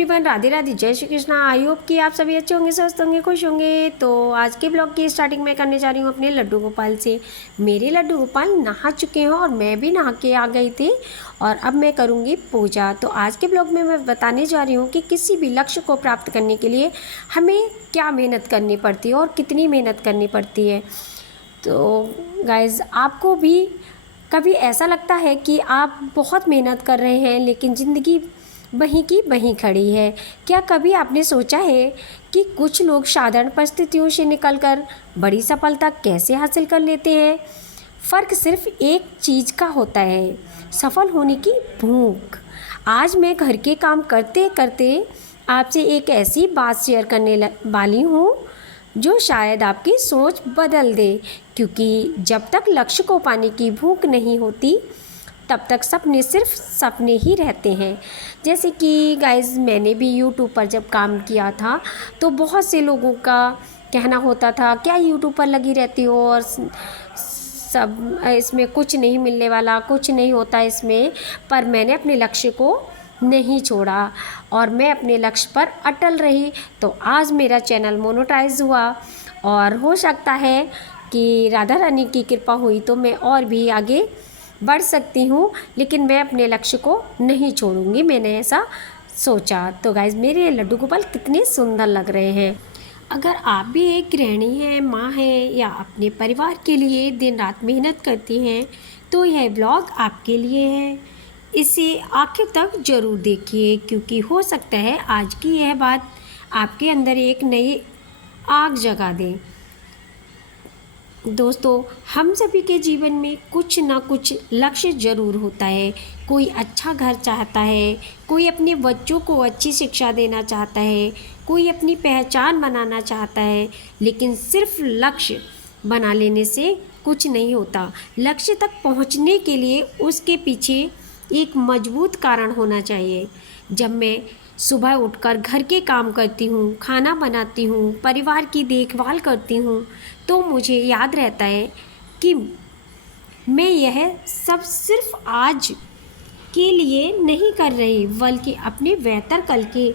Everyone, Radhe Radhe, जय Shri Krishna. I hope कि आप सभी अच्छे होंगे, स्वस्थ होंगे, खुश होंगे। तो आज के ब्लॉग की स्टार्टिंग में करने जा रही हूँ अपने लड्डू गोपाल से। मेरे लड्डू गोपाल नहा चुके हैं और मैं भी नहा के आ गई थी और अब मैं करूँगी पूजा। तो आज के ब्लॉग में मैं बताने जा रही हूँ कि किसी भी लक्ष्य को प्राप्त करने के लिए हमें क्या मेहनत करनी पड़ती है और कितनी मेहनत करनी पड़ती है। तो गाइज़, आपको भी कभी ऐसा लगता है कि आप बहुत मेहनत कर रहे हैं लेकिन ज़िंदगी वहीं की वहीं खड़ी है? क्या कभी आपने सोचा है कि कुछ लोग साधारण परिस्थितियों से निकलकर बड़ी सफलता कैसे हासिल कर लेते हैं? फ़र्क सिर्फ एक चीज़ का होता है, सफल होने की भूख। आज मैं घर के काम करते करते आपसे एक ऐसी बात शेयर करने वाली हूँ जो शायद आपकी सोच बदल दे, क्योंकि जब तक लक्ष्य को पाने की भूख नहीं होती तब तक सपने सिर्फ सपने ही रहते हैं। जैसे कि गाइज़, मैंने भी यूट्यूब पर जब काम किया था तो बहुत से लोगों का कहना होता था, क्या यूट्यूब पर लगी रहती हो और सब इसमें कुछ नहीं मिलने वाला, कुछ नहीं होता इसमें। पर मैंने अपने लक्ष्य को नहीं छोड़ा और मैं अपने लक्ष्य पर अटल रही, तो आज मेरा चैनल मोनेटाइज हुआ और हो सकता है कि राधा रानी की कृपा हुई तो मैं और भी आगे बढ़ सकती हूँ, लेकिन मैं अपने लक्ष्य को नहीं छोड़ूंगी, मैंने ऐसा सोचा। तो गाइज़, मेरे लड्डू गोपाल कितने सुंदर लग रहे हैं। अगर आप भी एक गृहिणी हैं, माँ हैं या अपने परिवार के लिए दिन रात मेहनत करती हैं तो यह ब्लॉग आपके लिए है। इसे आखिर तक ज़रूर देखिए, क्योंकि हो सकता है आज की यह बात आपके अंदर एक नई आग जगा दे। दोस्तों, हम सभी के जीवन में कुछ ना कुछ लक्ष्य ज़रूर होता है। कोई अच्छा घर चाहता है, कोई अपने बच्चों को अच्छी शिक्षा देना चाहता है, कोई अपनी पहचान बनाना चाहता है। लेकिन सिर्फ लक्ष्य बना लेने से कुछ नहीं होता। लक्ष्य तक पहुंचने के लिए उसके पीछे एक मजबूत कारण होना चाहिए। जब मैं सुबह उठकर घर के काम करती हूँ, खाना बनाती हूँ, परिवार की देखभाल करती हूँ, तो मुझे याद रहता है कि मैं यह सब सिर्फ आज के लिए नहीं कर रही, बल्कि अपने बेहतर कल के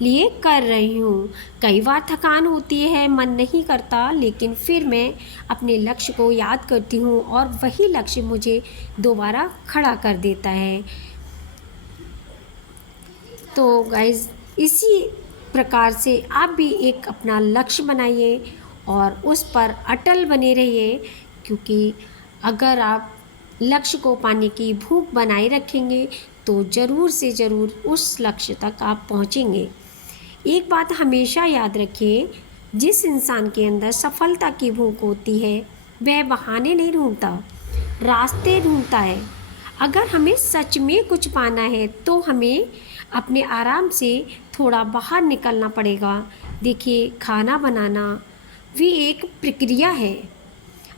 लिए कर रही हूँ। कई बार थकान होती है, मन नहीं करता, लेकिन फिर मैं अपने लक्ष्य को याद करती हूँ और वही लक्ष्य मुझे दोबारा खड़ा कर देता है। तो गाइज़, इसी प्रकार से आप भी एक अपना लक्ष्य बनाइए और उस पर अटल बने रहिए, क्योंकि अगर आप लक्ष्य को पाने की भूख बनाए रखेंगे तो ज़रूर से ज़रूर उस लक्ष्य तक आप पहुँचेंगे। एक बात हमेशा याद रखिए, जिस इंसान के अंदर सफलता की भूख होती है वह बहाने नहीं ढूंढता, रास्ते ढूंढता है। अगर हमें सच में कुछ पाना है तो हमें अपने आराम से थोड़ा बाहर निकलना पड़ेगा। देखिए, खाना बनाना भी एक प्रक्रिया है।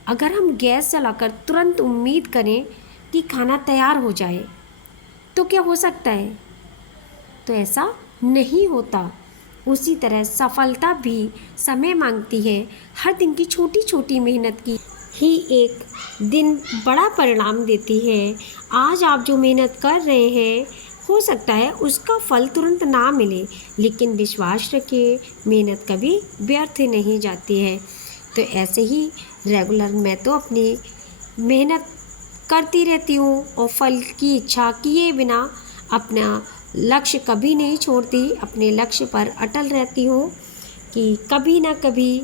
अगर हम गैस जलाकर तुरंत उम्मीद करें कि खाना तैयार हो जाए तो क्या हो सकता है? तो ऐसा नहीं होता। उसी तरह सफलता भी समय मांगती है। हर दिन की छोटी छोटी मेहनत की ही एक दिन बड़ा परिणाम देती है। आज आप जो मेहनत कर रहे हैं, हो सकता है उसका फल तुरंत ना मिले, लेकिन विश्वास रखिए, मेहनत कभी व्यर्थ नहीं जाती है। तो ऐसे ही रेगुलर मैं तो अपनी मेहनत करती रहती हूँ और फल की इच्छा किए बिना अपना लक्ष्य कभी नहीं छोड़ती, अपने लक्ष्य पर अटल रहती हूँ कि कभी ना कभी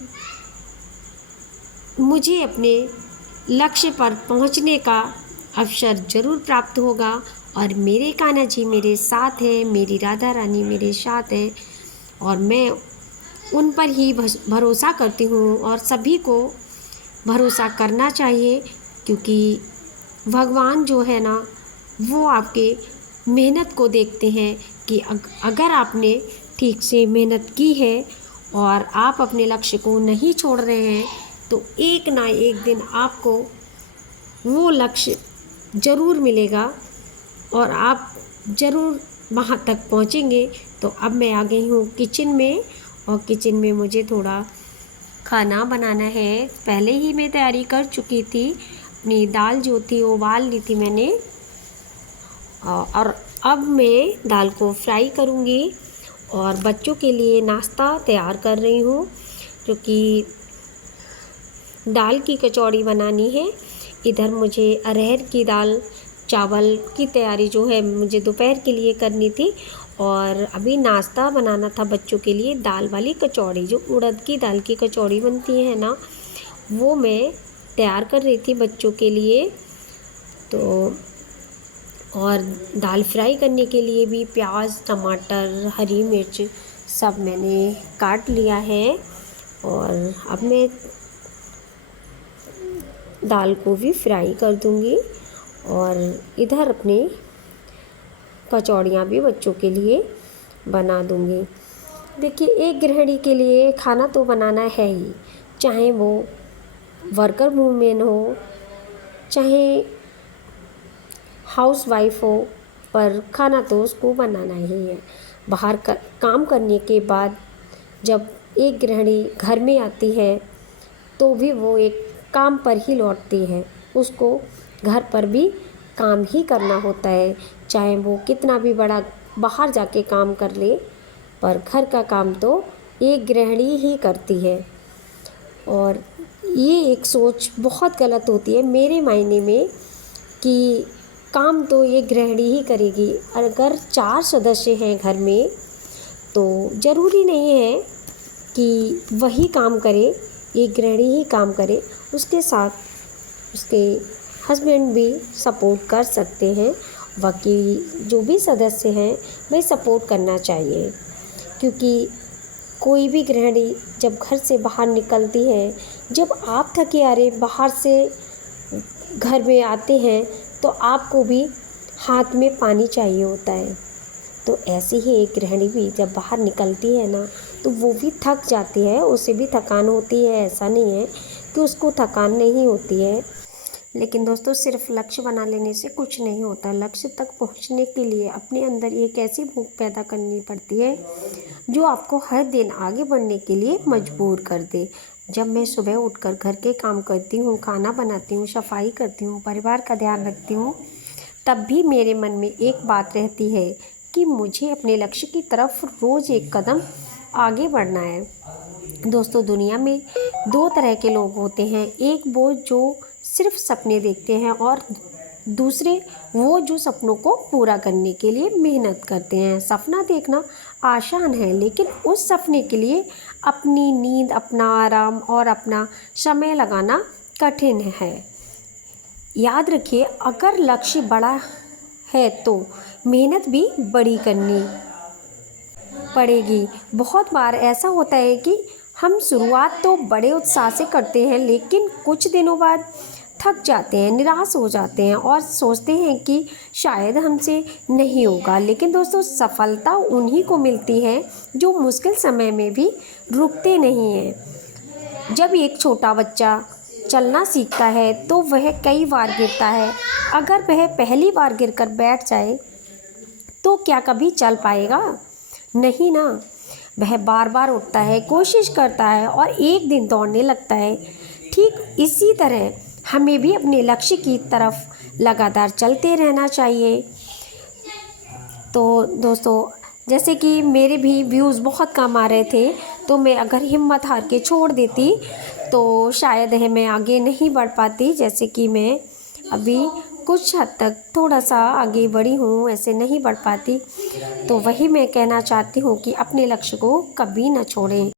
मुझे अपने लक्ष्य पर पहुँचने का अवसर ज़रूर प्राप्त होगा। और मेरे कान्हा जी मेरे साथ हैं, मेरी राधा रानी मेरे साथ हैं और मैं उन पर ही भरोसा करती हूँ और सभी को भरोसा करना चाहिए, क्योंकि भगवान जो है ना, वो आपके मेहनत को देखते हैं कि अगर आपने ठीक से मेहनत की है और आप अपने लक्ष्य को नहीं छोड़ रहे हैं तो एक ना एक दिन आपको वो लक्ष्य ज़रूर मिलेगा और आप ज़रूर वहाँ तक पहुँचेंगे। तो अब मैं आ गई हूँ किचन में और किचन में मुझे थोड़ा खाना बनाना है। पहले ही मैं तैयारी कर चुकी थी, अपनी दाल जो थी उबाल ली थी मैंने और अब मैं दाल को फ्राई करूँगी और बच्चों के लिए नाश्ता तैयार कर रही हूँ, जो कि दाल की कचौड़ी बनानी है। इधर मुझे अरहर की दाल चावल की तैयारी जो है मुझे दोपहर के लिए करनी थी, और अभी नाश्ता बनाना था बच्चों के लिए दाल वाली कचौड़ी, जो उड़द की दाल की कचौड़ी बनती है ना, वो मैं तैयार कर रही थी बच्चों के लिए। तो और दाल फ्राई करने के लिए भी प्याज टमाटर हरी मिर्च सब मैंने काट लिया है, और अब मैं दाल को भी फ्राई कर दूंगी और इधर अपनी कचौड़ियाँ भी बच्चों के लिए बना दूंगी। देखिए, एक गृहिणी के लिए खाना तो बनाना है ही, चाहे वो वर्कर वूमेन हो, चाहे हाउस वाइफ हो, पर खाना तो उसको बनाना ही है। बाहर काम करने के बाद जब एक गृहिणी घर में आती है तो भी वो एक काम पर ही लौटती है, उसको घर पर भी काम ही करना होता है, चाहे वो कितना भी बड़ा बाहर जाके काम कर ले, पर घर का काम तो एक गृहिणी ही करती है। और ये एक सोच बहुत गलत होती है मेरे मायने में, कि काम तो ये गृहिणी ही करेगी। अगर 4 सदस्य हैं घर में तो ज़रूरी नहीं है कि वही काम करे, एक गृहिणी ही काम करे, उसके साथ उसके हस्बैंड भी सपोर्ट कर सकते हैं। बाकी जो भी सदस्य हैं वही सपोर्ट करना चाहिए, क्योंकि कोई भी गृहिणी जब घर से बाहर निकलती है, जब आप थके हारे बाहर से घर में आते हैं तो आपको भी हाथ में पानी चाहिए होता है। तो ऐसे ही एक गृहिणी भी जब बाहर निकलती है ना, तो वो भी थक जाती है, उसे भी थकान होती है, ऐसा नहीं है कि उसको थकान नहीं होती है। लेकिन दोस्तों, सिर्फ लक्ष्य बना लेने से कुछ नहीं होता। लक्ष्य तक पहुंचने के लिए अपने अंदर एक ऐसी भूख पैदा करनी पड़ती है जो आपको हर दिन आगे बढ़ने के लिए मजबूर कर दे। जब मैं सुबह उठकर घर के काम करती हूँ, खाना बनाती हूँ, सफाई करती हूँ, परिवार का ध्यान रखती हूँ, तब भी मेरे मन में एक बात रहती है कि मुझे अपने लक्ष्य की तरफ रोज़ एक कदम आगे बढ़ना है। दोस्तों, दुनिया में 2 तरह के लोग होते हैं, एक वो जो सिर्फ सपने देखते हैं, और दूसरे वो जो सपनों को पूरा करने के लिए मेहनत करते हैं। सपना देखना आसान है, लेकिन उस सपने के लिए अपनी नींद, अपना आराम और अपना समय लगाना कठिन है। याद रखिए, अगर लक्ष्य बड़ा है तो मेहनत भी बड़ी करनी पड़ेगी। बहुत बार ऐसा होता है कि हम शुरुआत तो बड़े उत्साह से करते हैं, लेकिन कुछ दिनों बाद थक जाते हैं, निराश हो जाते हैं और सोचते हैं कि शायद हमसे नहीं होगा। लेकिन दोस्तों, सफलता उन्हीं को मिलती है जो मुश्किल समय में भी रुकते नहीं हैं। जब एक छोटा बच्चा चलना सीखता है तो वह कई बार गिरता है। अगर वह पहली बार गिरकर बैठ जाए तो क्या कभी चल पाएगा? नहीं ना। वह बार बार उठता है, कोशिश करता है और एक दिन दौड़ने लगता है। ठीक इसी तरह हमें भी अपने लक्ष्य की तरफ लगातार चलते रहना चाहिए। तो दोस्तों, जैसे कि मेरे भी व्यूज़ बहुत कम आ रहे थे, तो मैं अगर हिम्मत हार के छोड़ देती तो शायद है मैं आगे नहीं बढ़ पाती। जैसे कि मैं अभी कुछ हद तक थोड़ा सा आगे बढ़ी हूँ, ऐसे नहीं बढ़ पाती। तो वही मैं कहना चाहती हूँ कि अपने लक्ष्य को कभी ना छोड़ें।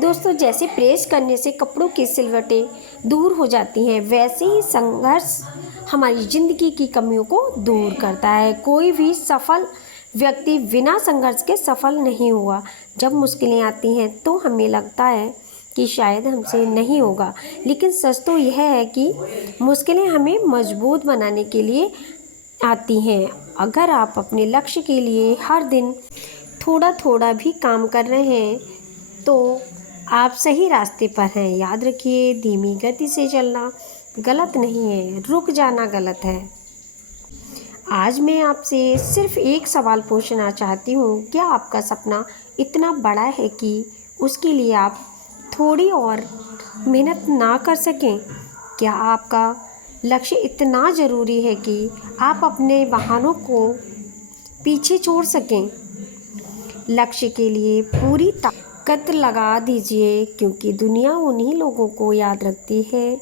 दोस्तों, जैसे प्रेस करने से कपड़ों की सिलवटें दूर हो जाती हैं, वैसे ही संघर्ष हमारी ज़िंदगी की कमियों को दूर करता है। कोई भी सफल व्यक्ति बिना संघर्ष के सफल नहीं हुआ। जब मुश्किलें आती हैं तो हमें लगता है कि शायद हमसे नहीं होगा, लेकिन सच तो यह है कि मुश्किलें हमें मजबूत बनाने के लिए आती हैं। अगर आप अपने लक्ष्य के लिए हर दिन थोड़ा थोड़ा भी काम कर रहे हैं तो आप सही रास्ते पर हैं। याद रखिए, धीमी गति से चलना गलत नहीं है, रुक जाना गलत है। आज मैं आपसे सिर्फ एक सवाल पूछना चाहती हूँ, क्या आपका सपना इतना बड़ा है कि उसके लिए आप थोड़ी और मेहनत ना कर सकें? क्या आपका लक्ष्य इतना ज़रूरी है कि आप अपने बहानों को पीछे छोड़ सकें? लक्ष्य के लिए पूरी ताकत लगा दीजिए, क्योंकि दुनिया उन्हीं लोगों को याद रखती है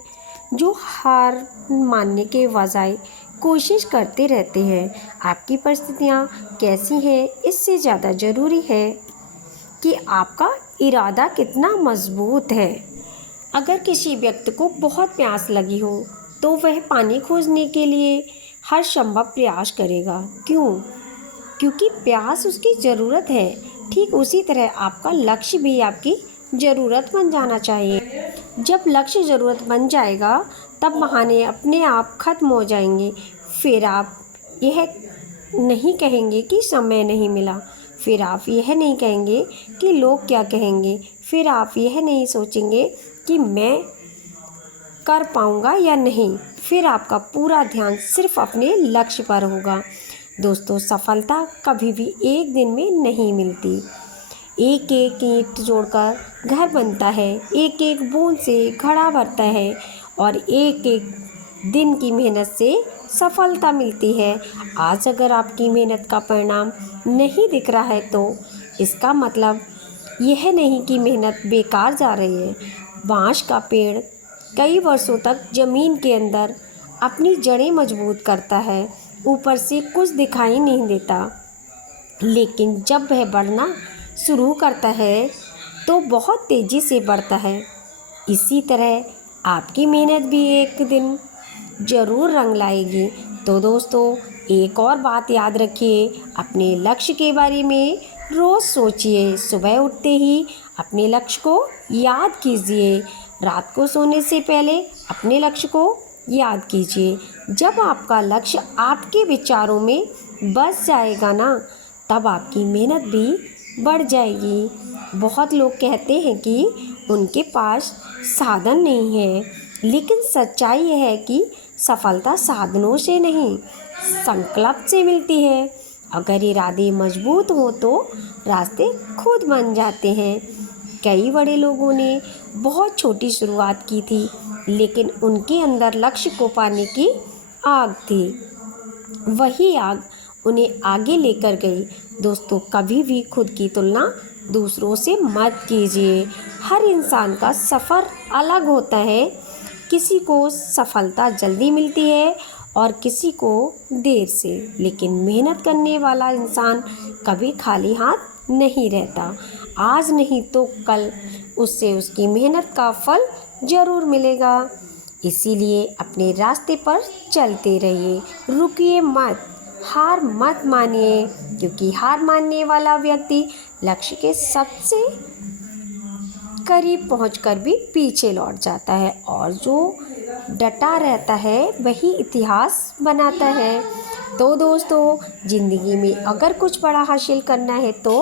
जो हार मानने के बजाय कोशिश करते रहते हैं। आपकी परिस्थितियाँ कैसी हैं, इससे ज़्यादा ज़रूरी है कि आपका इरादा कितना मजबूत है। अगर किसी व्यक्ति को बहुत प्यास लगी हो तो वह पानी खोजने के लिए हर संभव प्रयास करेगा। क्यों? क्योंकि प्यास उसकी ज़रूरत है। ठीक उसी तरह आपका लक्ष्य भी आपकी ज़रूरत बन जाना चाहिए। जब लक्ष्य ज़रूरत बन जाएगा तब बहाने अपने आप खत्म हो जाएंगे। फिर आप यह नहीं कहेंगे कि समय नहीं मिला, फिर आप यह नहीं कहेंगे कि लोग क्या कहेंगे, फिर आप यह नहीं सोचेंगे कि मैं कर पाऊँगा या नहीं। फिर आपका पूरा ध्यान सिर्फ अपने लक्ष्य पर होगा। दोस्तों, सफलता कभी भी एक दिन में नहीं मिलती। एक एक ईंट जोड़कर घर बनता है, एक एक बूंद से घड़ा भरता है और एक एक दिन की मेहनत से सफलता मिलती है। आज अगर आपकी मेहनत का परिणाम नहीं दिख रहा है तो इसका मतलब यह नहीं कि मेहनत बेकार जा रही है। बांस का पेड़ कई वर्षों तक ज़मीन के अंदर अपनी जड़ें मजबूत करता है, ऊपर से कुछ दिखाई नहीं देता, लेकिन जब वह बढ़ना शुरू करता है तो बहुत तेज़ी से बढ़ता है। इसी तरह आपकी मेहनत भी एक दिन ज़रूर रंग लाएगी। तो दोस्तों, एक और बात याद रखिए, अपने लक्ष्य के बारे में रोज़ सोचिए। सुबह उठते ही अपने लक्ष्य को याद कीजिए, रात को सोने से पहले अपने लक्ष्य को याद कीजिए। जब आपका लक्ष्य आपके विचारों में बस जाएगा ना, तब आपकी मेहनत भी बढ़ जाएगी। बहुत लोग कहते हैं कि उनके पास साधन नहीं है, लेकिन सच्चाई यह है कि सफलता साधनों से नहीं, संकल्प से मिलती है। अगर इरादे मजबूत हो तो रास्ते खुद बन जाते हैं। कई बड़े लोगों ने बहुत छोटी शुरुआत की थी, लेकिन उनके अंदर लक्ष्य को पाने की आग थी। वही आग उन्हें आगे लेकर गई। दोस्तों, कभी भी खुद की तुलना दूसरों से मत कीजिए। हर इंसान का सफ़र अलग होता है। किसी को सफलता जल्दी मिलती है और किसी को देर से, लेकिन मेहनत करने वाला इंसान कभी खाली हाथ नहीं रहता। आज नहीं तो कल उससे उसकी मेहनत का फल ज़रूर मिलेगा। इसीलिए अपने रास्ते पर चलते रहिए, रुकिए मत, हार मत मानिए, क्योंकि हार मानने वाला व्यक्ति लक्ष्य के सबसे करीब पहुंचकर भी पीछे लौट जाता है, और जो डटा रहता है वही इतिहास बनाता है। तो दोस्तों, ज़िंदगी में अगर कुछ बड़ा हासिल करना है तो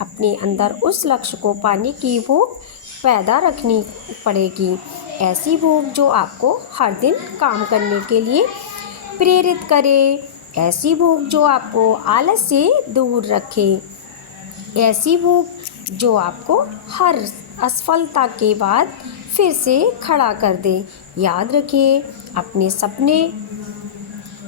अपने अंदर उस लक्ष्य को पाने की भूख पैदा रखनी पड़ेगी। ऐसी भूख जो आपको हर दिन काम करने के लिए प्रेरित करे, ऐसी भूख जो आपको आलस से दूर रखे, ऐसी भूख जो आपको हर असफलता के बाद फिर से खड़ा कर दे। याद रखिए, अपने सपने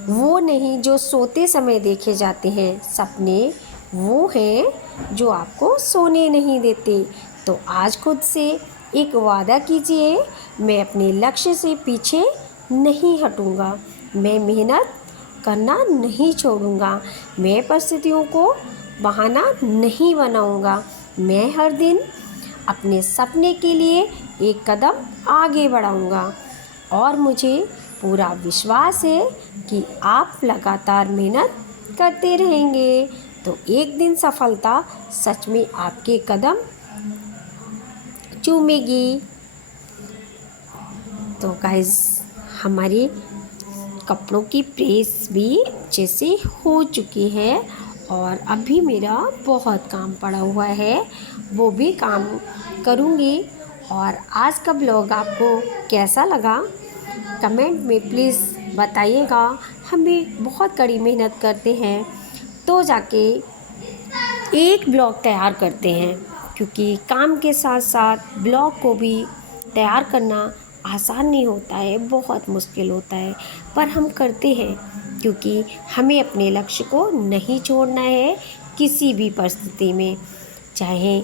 वो नहीं जो सोते समय देखे जाते हैं, सपने वो हैं जो आपको सोने नहीं देते। तो आज खुद से एक वादा कीजिए, मैं अपने लक्ष्य से पीछे नहीं हटूँगा, मैं मेहनत करना नहीं छोड़ूँगा, मैं परिस्थितियों को बहाना नहीं बनाऊँगा, मैं हर दिन अपने सपने के लिए एक कदम आगे बढ़ाऊँगा। और मुझे पूरा विश्वास है कि आप लगातार मेहनत करते रहेंगे तो एक दिन सफलता सच में आपके कदम चूमेगी। तो गाइस, हमारी कपड़ों की प्रेस भी अच्छे से हो चुकी है और अभी मेरा बहुत काम पड़ा हुआ है, वो भी काम करूँगी। और आज का ब्लॉग आपको कैसा लगा कमेंट में प्लीज़ बताइएगा। हम भी बहुत कड़ी मेहनत करते हैं तो जाके एक ब्लॉग तैयार करते हैं, क्योंकि काम के साथ साथ ब्लॉग को भी तैयार करना आसान नहीं होता है, बहुत मुश्किल होता है, पर हम करते हैं क्योंकि हमें अपने लक्ष्य को नहीं छोड़ना है। किसी भी परिस्थिति में, चाहे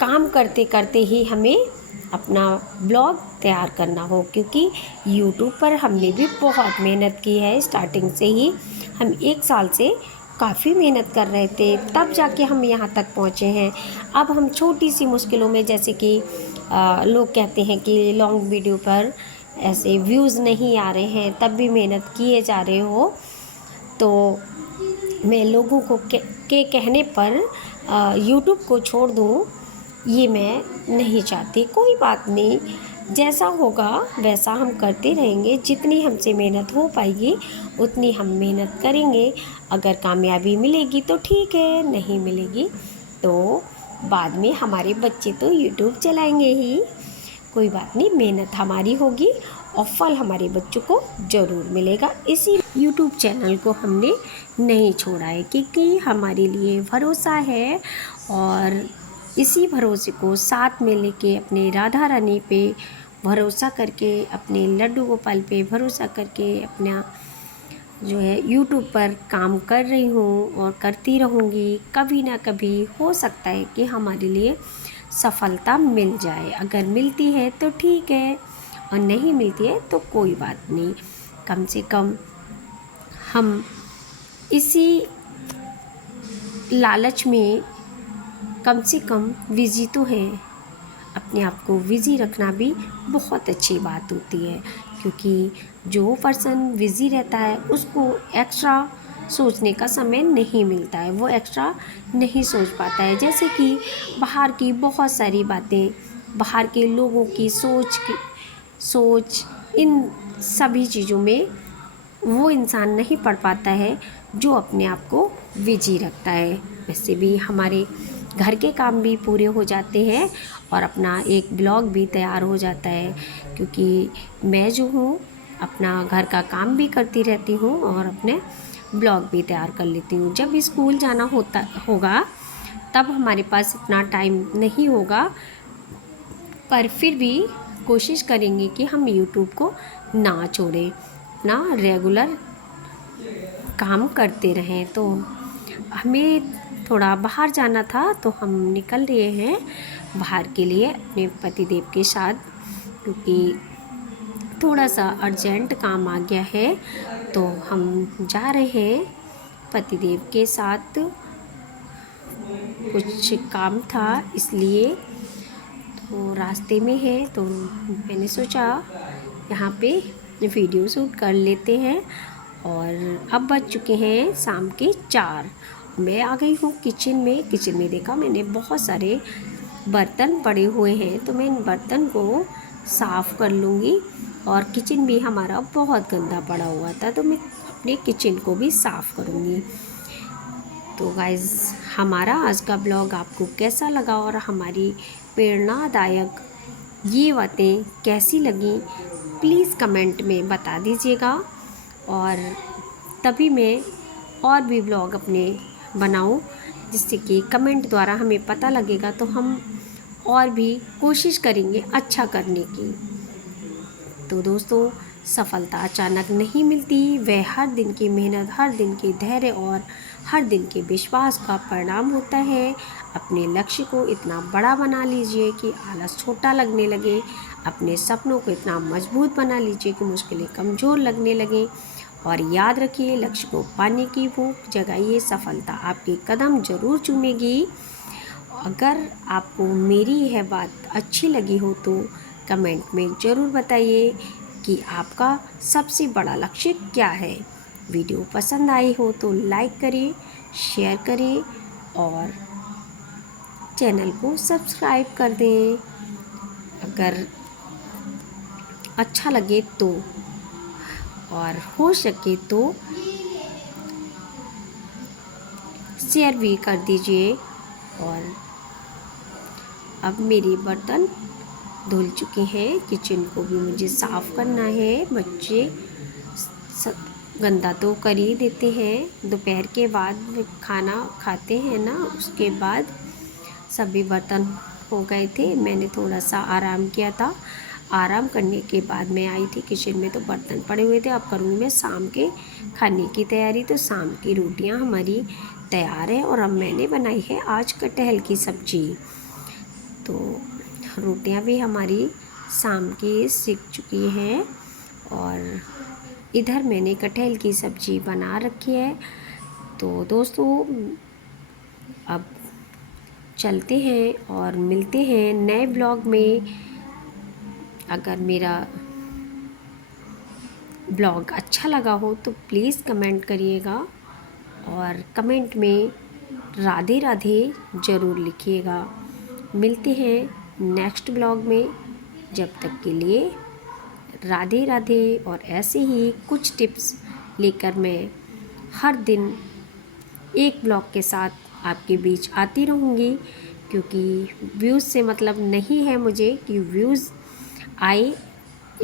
काम करते करते ही हमें अपना ब्लॉग तैयार करना हो, क्योंकि यूट्यूब पर हमने भी बहुत मेहनत की है। स्टार्टिंग से ही हम 1 साल से काफ़ी मेहनत कर रहे थे, तब जाके हम यहाँ तक पहुँचे हैं। अब हम छोटी सी मुश्किलों में, जैसे कि लोग कहते हैं कि लॉन्ग वीडियो पर ऐसे व्यूज़ नहीं आ रहे हैं, तब भी मेहनत किए जा रहे हो, तो मैं लोगों को के कहने पर यूट्यूब को छोड़ दूँ, ये मैं नहीं चाहती। कोई बात नहीं, जैसा होगा वैसा हम करते रहेंगे। जितनी हमसे मेहनत हो पाएगी उतनी हम मेहनत करेंगे। अगर कामयाबी मिलेगी तो ठीक है, नहीं मिलेगी तो बाद में हमारे बच्चे तो यूट्यूब चलाएंगे ही। कोई बात नहीं, मेहनत हमारी होगी और फल हमारे बच्चों को ज़रूर मिलेगा। इसी यूट्यूब चैनल को हमने नहीं छोड़ा है, क्योंकि हमारे लिए भरोसा है, और इसी भरोसे को साथ में लेके अपने राधा रानी पे भरोसा करके, अपने लड्डू गोपाल पे भरोसा करके अपना जो है यूट्यूब पर काम कर रही हूँ और करती रहूँगी। कभी ना कभी हो सकता है कि हमारे लिए सफलता मिल जाए। अगर मिलती है तो ठीक है, और नहीं मिलती है तो कोई बात नहीं। कम से कम हम इसी लालच में कम से कम बिज़ी तो है। अपने आप को बिज़ी रखना भी बहुत अच्छी बात होती है, क्योंकि जो पर्सन बिज़ी रहता है उसको एक्स्ट्रा सोचने का समय नहीं मिलता है, वो एक्स्ट्रा नहीं सोच पाता है। जैसे कि बाहर की बहुत सारी बातें, बाहर के लोगों की सोच, इन सभी चीज़ों में वो इंसान नहीं पढ़ पाता है जो अपने आप को बिजी रखता है। वैसे भी हमारे घर के काम भी पूरे हो जाते हैं और अपना एक ब्लॉग भी तैयार हो जाता है, क्योंकि मैं जो हूँ अपना घर का काम भी करती रहती हूँ और अपने ब्लॉग भी तैयार कर लेती हूँ। जब स्कूल जाना होगा तब हमारे पास इतना टाइम नहीं होगा, पर फिर भी कोशिश करेंगे कि हम यूट्यूब को ना छोड़ें, अपना रेगुलर काम करते रहें। तो हमें थोड़ा बाहर जाना था, तो हम निकल रहे हैं बाहर के लिए अपने पतिदेव के साथ, क्योंकि थोड़ा सा अर्जेंट काम आ गया है। तो हम जा रहे हैं पतिदेव के साथ, कुछ काम था इसलिए। तो रास्ते में है, तो मैंने सोचा यहाँ पे वीडियो शूट कर लेते हैं। और अब बज चुके हैं शाम के 4। मैं आ गई हूँ किचन में देखा मैंने बहुत सारे बर्तन पड़े हुए हैं, तो मैं इन बर्तन को साफ़ कर लूँगी। और किचन भी हमारा बहुत गंदा पड़ा हुआ था, तो मैं अपने किचन को भी साफ़ करूँगी। तो गाइज़, हमारा आज का ब्लॉग आपको कैसा लगा और हमारी प्रेरणादायक ये बातें कैसी लगी, प्लीज़ कमेंट में बता दीजिएगा। और तभी मैं और भी ब्लॉग अपने बनाऊं, जिससे कि कमेंट द्वारा हमें पता लगेगा, तो हम और भी कोशिश करेंगे अच्छा करने की। तो दोस्तों, सफलता अचानक नहीं मिलती, वह हर दिन की मेहनत, हर दिन के धैर्य और हर दिन के विश्वास का परिणाम होता है। अपने लक्ष्य को इतना बड़ा बना लीजिए कि आलस छोटा लगने लगे। अपने सपनों को इतना मजबूत बना लीजिए कि मुश्किलें कमज़ोर लगने लगें। और याद रखिए, लक्ष्य को पाने की भूख जगाइए, सफलता आपके कदम ज़रूर चूमेगी। अगर आपको मेरी यह बात अच्छी लगी हो तो कमेंट में ज़रूर बताइए कि आपका सबसे बड़ा लक्ष्य क्या है। वीडियो पसंद आई हो तो लाइक करें, शेयर करें और चैनल को सब्सक्राइब कर दें अगर अच्छा लगे तो, और हो सके तो शेयर भी कर दीजिए। और अब मेरे बर्तन धुल चुके हैं, किचन को भी मुझे साफ़ करना है। बच्चे गंदा तो कर ही देते हैं, दोपहर के बाद खाना खाते हैं ना, उसके बाद सभी बर्तन हो गए थे। मैंने थोड़ा सा आराम किया था, आराम करने के बाद मैं आई थी किचन में, तो बर्तन पड़े हुए थे। अब करूँगी मैं शाम के खाने की तैयारी। तो शाम की रोटियां हमारी तैयार है और अब मैंने बनाई है आज कटहल की सब्ज़ी। तो रोटियां भी हमारी शाम की सिक चुकी हैं और इधर मैंने कटहल की सब्ज़ी बना रखी है। तो दोस्तों अब चलते हैं और मिलते हैं नए ब्लॉग में। अगर मेरा ब्लॉग अच्छा लगा हो तो प्लीज़ कमेंट करिएगा और कमेंट में राधे राधे ज़रूर लिखिएगा। मिलते हैं नेक्स्ट ब्लॉग में, जब तक के लिए राधे राधे। और ऐसे ही कुछ टिप्स लेकर मैं हर दिन एक ब्लॉग के साथ आपके बीच आती रहूँगी, क्योंकि व्यूज़ से मतलब नहीं है मुझे कि व्यूज़ आए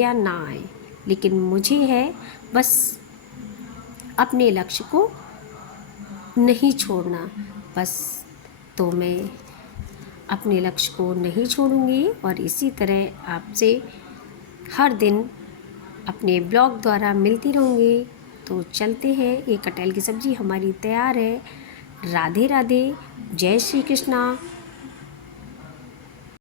या ना आए, लेकिन मुझे है बस अपने लक्ष्य को नहीं छोड़ना बस। तो मैं अपने लक्ष्य को नहीं छोड़ूंगी और इसी तरह आपसे हर दिन अपने ब्लॉग द्वारा मिलती रहूँगी। तो चलते हैं, ये कटहल की सब्ज़ी हमारी तैयार है। राधे राधे, जय श्री कृष्णा।